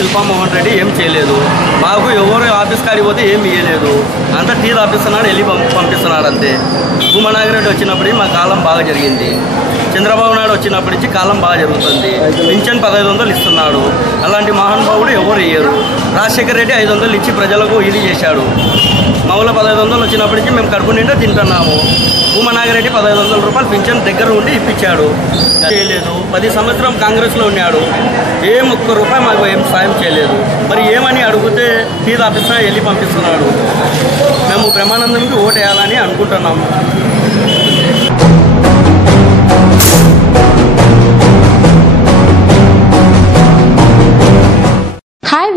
శిల్పామోహన్ రెడ్డి ఏం చేయలేదు. మాకు ఎవరు ఆఫీస్ కాడికి పోతే ఏం ఇవ్వలేదు అంతా టీ తాపిస్తున్నాడు వెళ్ళి పంపి పంపిస్తున్నాడు అంతే భూమనాగిరెడ్డి వచ్చినప్పటికి మా కాలం బాగా జరిగింది. చంద్రబాబు నాయుడు వచ్చినప్పటి నుంచి కాలం బాగా జరుగుతుంది. పింఛన్ పదహైదు వందలు ఇస్తున్నాడు. అలాంటి మహానుభావుడు ఎవరు ఇయ్యరు. రాజశేఖర రెడ్డి ఐదు వందలు ఇచ్చి ప్రజలకు ఇది చేశాడు. మామూలు పదహైదు వందలు వచ్చినప్పటి నుంచి మేము కడుపు నిండా తింటున్నాము. పదహైదు వందల రూపాయలు పింఛన్ దగ్గర ఉండి ఇప్పించాడు. చేయలేదు. పది సంవత్సరం కాంగ్రెస్లో ఉన్నాడు. ఏం ఒక్క రూపాయి మాకు ఏం సాయం చేయలేదు. మరి ఏమని అడిగితే టీ ఆఫీస్లో వెళ్ళి పంపిస్తున్నాడు. మేము బ్రహ్మానందంకి ఓటేయాలని అనుకుంటున్నాము